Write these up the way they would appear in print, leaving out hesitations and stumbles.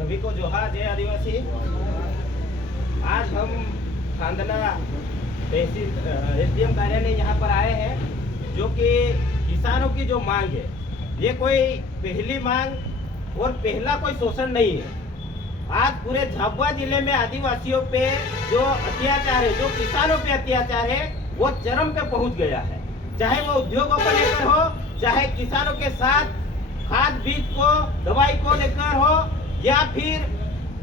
सभी को जोहार। जय आदिवासी। आज हम खांदना तहसील एसडीएम कार्यालय यहाँ पर आए हैं, जो कि किसानों की जो मांग है, ये कोई पहली मांग और पहला कोई शोषण नहीं है। आज पूरे झाबुआ जिले में आदिवासियों पे जो अत्याचार है, जो किसानों पे अत्याचार है, वो चरम पे पहुंच गया है। चाहे वो उद्योगों को लेकर हो, चाहे किसानों के साथ खाद बीज को, दवाई को लेकर हो, या फिर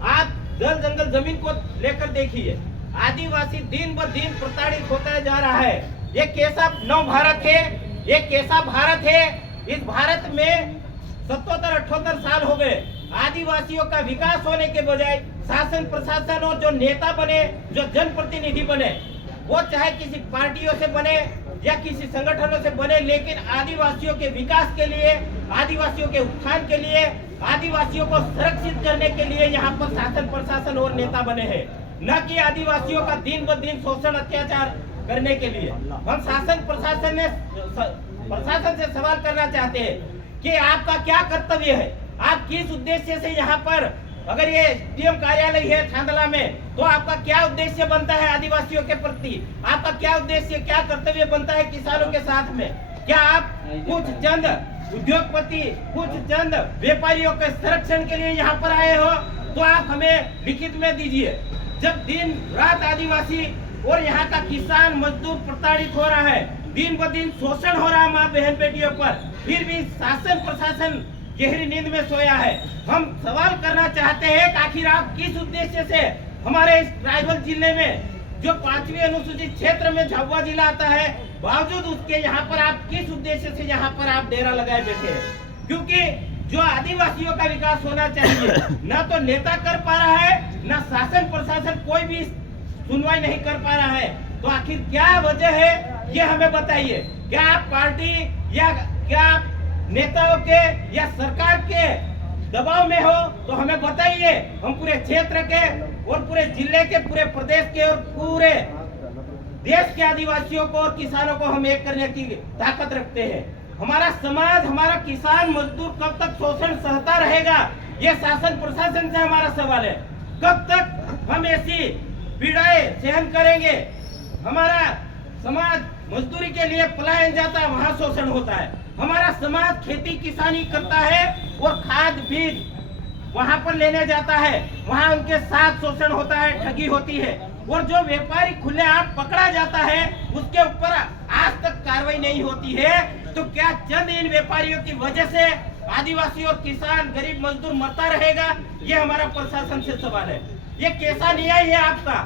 आप जल जंगल जमीन को लेकर देखिए। आदिवासी दिन ब दिन प्रताड़ित होता जा रहा है। ये कैसा नव भारत है, ये कैसा भारत है। इस भारत में 77-78 साल हो गए। आदिवासियों का विकास होने के बजाय शासन प्रशासन और जो नेता बने, जो जनप्रतिनिधि बने, वो चाहे किसी पार्टियों से बने या किसी संगठनों से बने, लेकिन आदिवासियों के विकास के लिए, आदिवासियों के उत्थान के लिए, आदिवासियों को सुरक्षित करने के लिए यहाँ पर शासन प्रशासन और नेता बने हैं, न कि आदिवासियों का दिन ब दिन शोषण अत्याचार करने के लिए। हम शासन प्रशासन से सवाल करना चाहते हैं कि आपका क्या कर्तव्य है, आप किस उद्देश्य से यहाँ पर, अगर ये डीएम कार्यालय है थांदला में, तो आपका क्या उद्देश्य बनता है आदिवासियों के प्रति, आपका क्या उद्देश्य, क्या कर्तव्य बनता है किसानों के साथ में? क्या आप कुछ चंद उद्योगपति, कुछ चंद व्यापारियों के संरक्षण के लिए यहाँ पर आए हो? तो आप हमें लिखित में दीजिए। जब दिन रात आदिवासी और यहाँ का किसान मजदूर प्रताड़ित हो रहा है, दिन ब दिन शोषण हो रहा है माँ बहन बेटियों पर, फिर भी शासन प्रशासन गहरी नींद में सोया है। हम सवाल करना चाहते हैं कि आखिर आप किस उद्देश्य से हमारे इस ट्राइबल जिले में, जो 5वीं अनुसूचित क्षेत्र में झाबुआ जिला आता है, बावजूद उसके यहाँ पर आप किस उद्देश्य से यहाँ पर आप डेरा लगाए बैठे हैं? क्योंकि जो आदिवासियों का विकास होना चाहिए, न तो नेता कर पा रहा है, न शासन प्रशासन कोई भी सुनवाई नहीं कर पा रहा है। तो आखिर क्या वजह है, ये हमें बताइए। क्या आप पार्टी या क्या आप नेताओं के या सरकार के दबाव में हो? तो हमें बताइए। हम पूरे क्षेत्र के और पूरे जिले के, पूरे प्रदेश के और पूरे देश के आदिवासियों को और किसानों को हम एक करने की ताकत रखते हैं। हमारा समाज, हमारा किसान मजदूर कब तक शोषण सहता रहेगा? ये शासन प्रशासन से हमारा सवाल है। कब तक हम ऐसी पीड़ाएं सहन करेंगे? हमारा समाज मजदूरी के लिए पलायन जाता है, वहाँ शोषण होता है। हमारा समाज खेती किसानी करता है और खाद बीज वहाँ पर लेने जाता है, वहाँ उनके साथ शोषण होता है, ठगी होती है। और जो व्यापारी खुलेआम पकड़ा जाता है, उसके ऊपर आज तक कार्रवाई नहीं होती है। तो क्या चंद इन व्यापारियों की वजह से आदिवासी और किसान, गरीब मजदूर मरता रहेगा? ये हमारा प्रशासन से सवाल है। ये कैसा न्याय है आपका?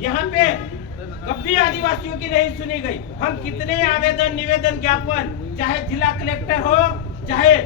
यहाँ पे कभी आदिवासियों की नहीं सुनी गई। हम कितने आवेदन, निवेदन, ज्ञापन, चाहे जिला कलेक्टर हो, चाहे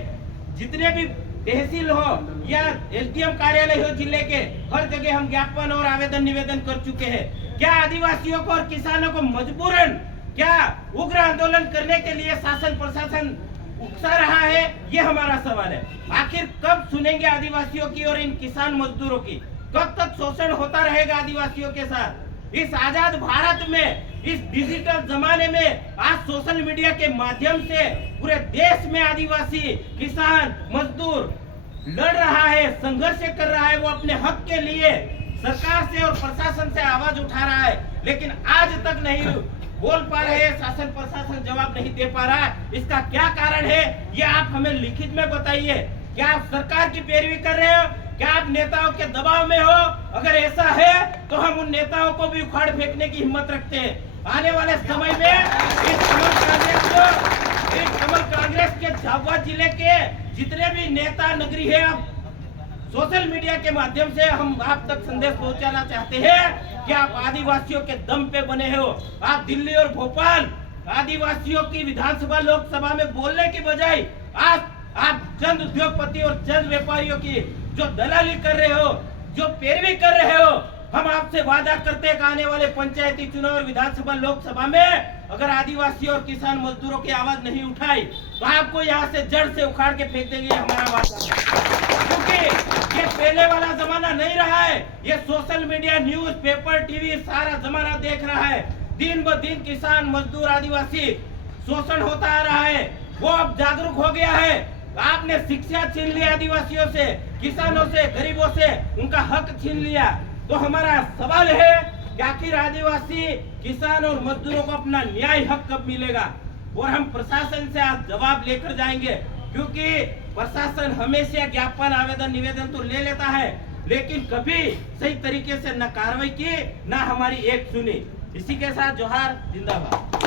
जितने भी तहसील हो या एसडीएम कार्यालय हो जिले के, हर जगह हम ज्ञापन और आवेदन निवेदन कर चुके हैं। क्या आदिवासियों को और किसानों को मजबूरन क्या उग्र आंदोलन करने के लिए शासन प्रशासन उकसा रहा है? ये हमारा सवाल है। आखिर कब सुनेंगे आदिवासियों की और इन किसान मजदूरों की? कब तक शोषण होता रहेगा आदिवासियों के साथ? इस आजाद भारत में, इस डिजिटल जमाने में, आज सोशल मीडिया के माध्यम से पूरे देश में आदिवासी, किसान, मजदूर लड़ रहा है, संघर्ष कर रहा है। वो अपने हक के लिए सरकार से और प्रशासन से आवाज उठा रहा है, लेकिन आज तक नहीं बोल पा रहे, शासन प्रशासन जवाब नहीं दे पा रहा। इसका क्या कारण है, ये आप हमें लिखित में बताइए। क्या आप सरकार की पैरवी कर रहे हो? क्या आप नेताओं के दबाव में हो? अगर ऐसा है तो हम उन नेताओं को भी उखाड़ फेंकने की हिम्मत रखते हैं। आने वाले समय में इस कमल कांग्रेस के झाबुआ जिले के जितने भी नेता नगरी है, सोशल मीडिया के माध्यम से हम आप तक संदेश पहुंचाना चाहते हैं कि आप आदिवासियों के दम पे बने हो। आप दिल्ली और भोपाल आदिवासियों की विधानसभा, लोकसभा में बोलने की बजाय आप चंद उद्योगपति और चंद व्यापारियों की जो दलाली कर रहे हो, जो पैरवी कर रहे हो, हम आपसे वादा करते हैं कि आने वाले पंचायती चुनाव और विधानसभा, लोकसभा में अगर आदिवासी और किसान मजदूरों की आवाज नहीं उठाई तो आपको यहाँ से जड़ से उखाड़ के फेंक देंगे, हमारा वादा। क्योंकि ये पहले वाला जमाना नहीं रहा है। ये social media, news paper, TV सारा जमाना देख रहा है। दिन ब दिन किसान मजदूर आदिवासी शोषण होता आ रहा है। वो अब जागरूक हो गया है। आपने शिक्षा छीन लिया आदिवासियों से, किसानों से, गरीबों से, उनका हक छीन लिया। तो हमारा सवाल है कि आखिर आदिवासी किसान और मजदूरों को अपना न्याय हक कब मिलेगा? और हम प्रशासन से आज जवाब लेकर जाएंगे, क्योंकि प्रशासन हमेशा ज्ञापन, आवेदन, निवेदन तो ले लेता है, लेकिन कभी सही तरीके से न कार्रवाई की, न हमारी एक सुनी। इसी के साथ जोहार, जिंदाबाद।